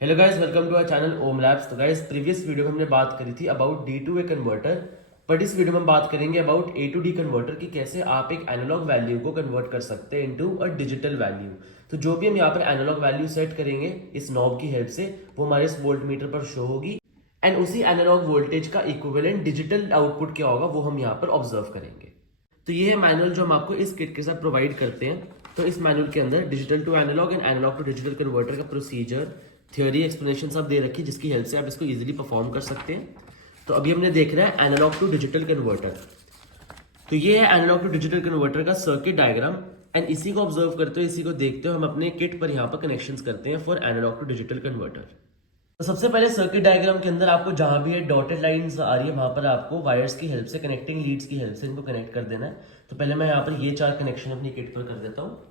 Hello guys, welcome to our channel Om labs. तो guys, previous video में हमने बात करी थी about D to A converter, but इस वीडियो में हम बात करेंगे about A to D converter की कैसे आप एक एनालॉग वैल्यू को कन्वर्ट कर सकते हैं इनटू अ डिजिटल वैल्यू। तो जो भी हम यहाँ पर एनालॉग वैल्यू सेट करेंगे इस नॉब की हेल्प से, वो हमारे इस वोल्ट मीटर पर शो होगी एंड उसी एनालॉग वोल्टेज का इक्विवेलेंट डिजिटल आउटपुट क्या होगा वो हम यहाँ पर ऑब्जर्व करेंगे। तो ये है मैनुअल जो हम आपको इस किट के साथ प्रोवाइड करते हैं। तो इस मैनुअल के अंदर digital to analog and analog to digital converter का प्रोसीजर, थ्योरी, एक्सप्लेनेशन सब दे रखी है जिसकी हेल्प से आप इसको इजीली परफॉर्म कर सकते हैं। तो अभी हमने देख रहा है एनालॉग टू डिजिटल कन्वर्टर। तो ये है एनालॉग टू डिजिटल कन्वर्टर का सर्किट डायग्राम एंड इसी को ऑब्जर्व करते हुए, इसी को देखते हुए हम अपने किट पर यहाँ पर कनेक्शंस करते हैं for analog to digital converter. तो सबसे पहले सर्किट डायग्राम के अंदर आपको जहां भी ये डॉटेड लाइंस आ रही है वहां पर आपको वायर्स की हेल्प से, कनेक्टिंग लीड्स की हेल्प से इनको कनेक्ट कर देना है। तो पहले मैं यहाँ पर ये 4 कनेक्शन अपनी किट पर कर देता हूँ।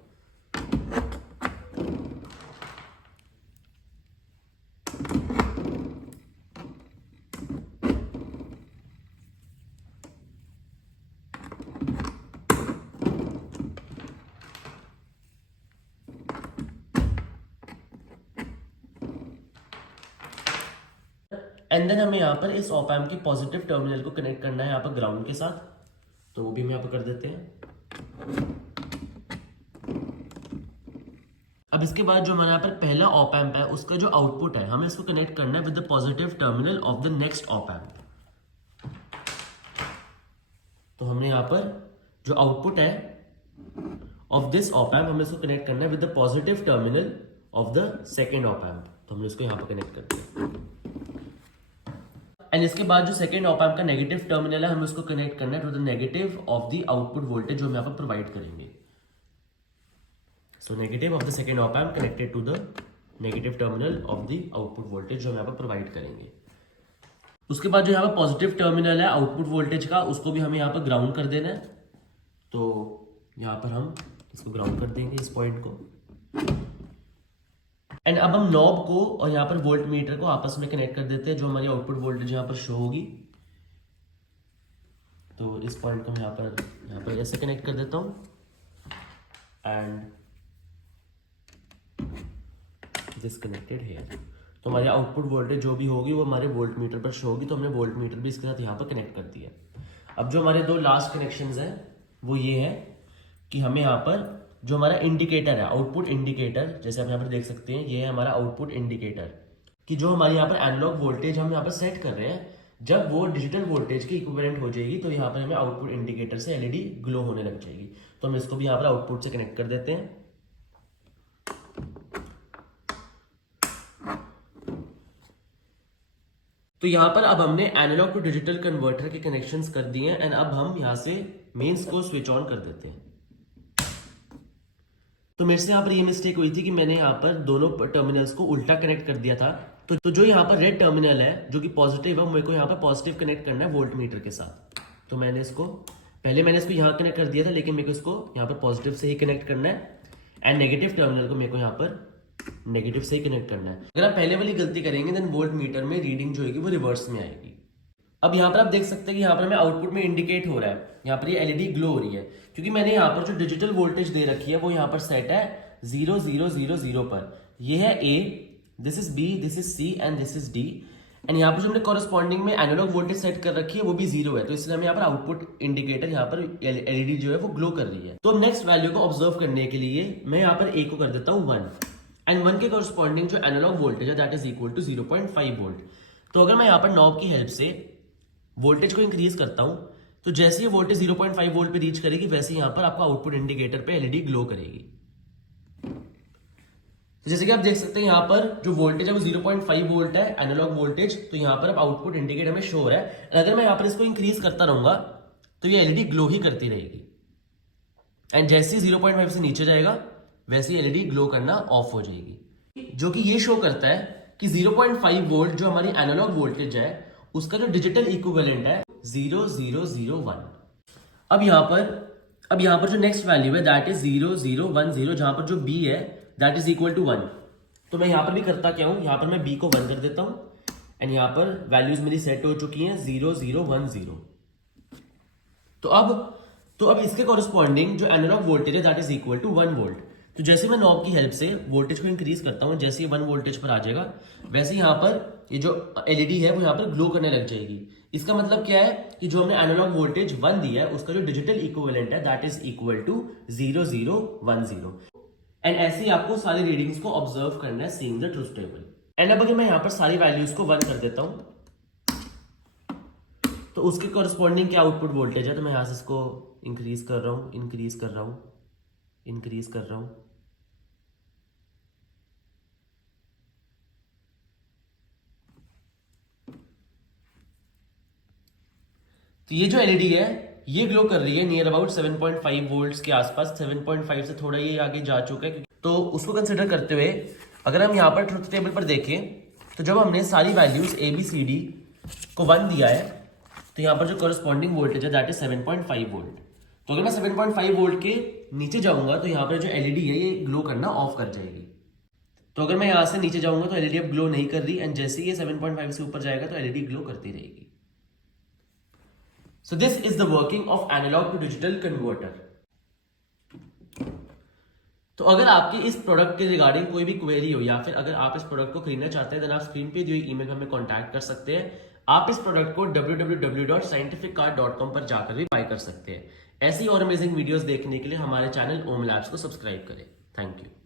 एंड देन हमें यहाँ पर इस ऑप एम्प के पॉजिटिव टर्मिनल को कनेक्ट करना है यहाँ पर ग्राउंड के साथ। तो वो भी हम यहाँ पर कर देते हैं। अब इसके बाद जो हमारे यहाँ पर पहला ऑप एम्प है उसका जो आउटपुट है हमें इसको कनेक्ट करना है with the positive terminal of the next op amp. तो हमने यहाँ पर जो आउटपुट है ऑफ दिस ऑप एम्प हमें इसको कनेक्ट करना है with the positive terminal of the second op amp. तो हमने इसको यहाँ पर कनेक्ट करते हैं। एंड इसके बाद जो सेकेंड ऑप एम्प का नेगेटिव टर्मिनल है हमें उसको कनेक्ट करना है to the negative of the output voltage जो हम यहाँ पर प्रोवाइड करेंगे। So negative of the second op amp connected to the negative terminal of the output voltage जो हम यहाँ पर प्रोवाइड करेंगे। उसके बाद जो यहाँ पर पॉजिटिव टर्मिनल है आउटपुट वोल्टेज का, उसको भी हमें यहाँ पर ग्राउंड कर देना है। तो यहाँ पर हम इसको ग्राउंड कर देंगे, इस पॉइंट को। एंड अब हम नॉब को और यहाँ पर वोल्ट मीटर को आपस में कनेक्ट कर देते हैं जो हमारी आउटपुट वोल्टेज यहाँ पर शो होगी। तो इस पॉइंट को मैं यहाँ पर ऐसे कनेक्ट कर देता हूँ एंड डिसकनेक्टेड है। तो हमारी आउटपुट वोल्टेज जो भी होगी वो हमारे वोल्ट मीटर पर शो होगी। तो हमने वोल्ट मीटर भी इसके साथ यहाँ पर कनेक्ट कर दिया। अब जो हमारे दो लास्ट कनेक्शंस हैं वो ये है कि हमें यहाँ पर जो हमारा इंडिकेटर है, आउटपुट इंडिकेटर, जैसे आप यहाँ पर देख सकते हैं, ये है हमारा आउटपुट इंडिकेटर, कि जो हमारे यहाँ पर एनालॉग वोल्टेज हम यहाँ पर सेट कर रहे हैं, जब वो डिजिटल वोल्टेज की इक्विवेलेंट हो जाएगी तो यहाँ पर हमें आउटपुट इंडिकेटर से एलईडी ग्लो होने लग जाएगी। तो हम इसको भी यहाँ पर आउटपुट से कनेक्ट कर देते हैं। तो यहाँ पर अब हमने एनालॉग टू डिजिटल कन्वर्टर के कनेक्शंस कर दिए हैं एंड अब हम यहाँ से मेंस को स्विच ऑन कर देते हैं। तो मेरे से यहाँ पर ये मिस्टेक हुई थी कि मैंने यहाँ पर दोनों टर्मिनल्स को उल्टा कनेक्ट कर दिया था। तो जो यहाँ पर रेड टर्मिनल है जो कि पॉजिटिव है, मेरे को यहाँ पर पॉजिटिव कनेक्ट करना है वोल्ट मीटर के साथ। तो मैंने इसको यहाँ कनेक्ट कर दिया था, लेकिन मेरे को इसको यहाँ पर पॉजिटिव से ही कनेक्ट करना है एंड नेगेटिव टर्मिनल को मेरे को यहाँ पर नेगेटिव से ही कनेक्ट करना है। अगर आप पहले वाली गलती करेंगे देन वोल्ट मीटर में रीडिंग जो होगी वो रिवर्स में आएगी। अब यहाँ पर आप देख सकते हैं कि यहाँ पर हमें आउटपुट में इंडिकेट हो रहा है, यहाँ पर ये एलईडी ग्लो हो रही है, क्योंकि मैंने यहाँ पर जो डिजिटल वोल्टेज दे रखी है वो यहाँ पर सेट है 0000 पर। ये है A, this is B, this is C and this is D। And यहाँ पर जो हमने कॉरेस्पॉन्डिंग में एनालॉग वोल्टेज सेट कर रखी है वो भी 0 है। तो इसलिए हमें यहाँ पर आउटपुट इंडिकेटर यहाँ पर एलईडी जो है वो ग्लो कर रही है। तो नेक्स्ट वैल्यू को ऑब्जर्व करने के लिए मैं यहाँ पर A को कर देता हूँ 1 एंड 1 के कॉरेस्पॉन्डिंग जो एनालॉग वोल्टेज है that is equal to 0.5 volt. तो अगर मैं यहाँ पर नॉब की हेल्प से वोल्टेज को इंक्रीज करता हूं तो जैसे ये वोल्टेज 0.5 वोल्ट पे रीच करेगी वैसे यहां पर आपका आउटपुट इंडिकेटर पे एलईडी ग्लो करेगी। तो जैसे कि आप देख सकते हैं यहाँ पर जो वोल्टेज है वो 0.5 वोल्ट है एनालॉग वोल्टेज। तो यहाँ पर अब आउटपुट इंडिकेटर में शो हो रहा है। अगर मैं यहाँ पर इसको इंक्रीज करता रहूंगा तो ये एलईडी ग्लो ही करती रहेगी एंड जैसे ही 0.5 से नीचे जाएगा वैसे ही एलईडी ग्लो करना ऑफ हो जाएगी, जो कि ये शो करता है कि 0.5 वोल्ट जो हमारी एनालॉग वोल्टेज है उसका जो डिजिटल इक्विवेलेंट है 0001। अब यहाँ पर जो नेक्स्ट वैल्यू है दैट इज 0010, जहां पर जो B है दैट इज इक्वल टू 1। तो मैं यहाँ पर भी करता क्या हूं, यहाँ पर मैं B को 1 कर देता हूं एंड यहाँ पर वैल्यूज मेरी सेट हो चुकी हैं 0010। तो अब इसके कॉरेस्पॉन्डिंग जो एनालॉग वोल्टेज है that is equal to 1 volt. तो जैसे मैं नॉब की हेल्प से वोल्टेज को इंक्रीज करता हूँ, जैसे ये 1 वोल्टेज पर आ जाएगा, वैसे यहाँ पर ये जो एलईडी है वो यहाँ पर ग्लो करने लग जाएगी। इसका मतलब क्या है कि जो हमने एनालॉग वोल्टेज 1 दिया है उसका जो डिजिटल इक्विवेलेंट है that is equal to 0010। And ऐसे ही आपको सारी रीडिंग्स को ऑब्जर्व करना है seeing the truth table. And अब अगर मैं यहाँ पर सारी वैल्यूज को 1 कर देता हूँ तो उसके कॉरस्पॉन्डिंग क्या आउटपुट वोल्टेज है, तो मैं यहां से इसको इंक्रीज कर रहा हूं, इंक्रीज कर रहा हूं, इंक्रीज कर रहा हूं। तो ये जो एलईडी है ये ग्लो कर रही है नियर अबाउट 7.5 वोल्ट्स के आसपास। 7.5 से थोड़ा ये आगे जा चुका है। तो उसको कंसिडर करते हुए अगर हम यहाँ पर ट्रुथ टेबल पर देखें तो जब हमने सारी वैल्यूज ABCD को 1 दिया है तो यहाँ पर जो कॉरस्पॉन्डिंग वोल्टेज है दैट इज 7.5 वोल्ट। तो अगर मैं 7.5 वोल्ट के नीचे जाऊंगा तो यहाँ पर जो एलईडी है ये ग्लो करना ऑफ कर जाएगी। तो अगर मैं यहाँ से नीचे जाऊंगा तो एलईडी अब ग्लो नहीं कर रही, एंड जैसे ये 7.5 से ऊपर जाएगा तो एलईडी ग्लो करती रहेगी। So this is the working of analog to digital converter. तो अगर आपके इस प्रोडक्ट के रिगार्डिंग कोई भी क्वेरी हो या फिर अगर आप इस प्रोडक्ट को खरीदना चाहते हैं, तो आप स्क्रीन पे दी हुई ईमेल हमें कांटेक्ट कर सकते हैं। आप इस प्रोडक्ट को www.scientificcard.com पर जाकर भी बाय कर सकते हैं। ऐसी और अमेजिंग वीडियोस देखने के लिए हमारे चैनल ओम लैब्स को सब्सक्राइब करें। Thank you.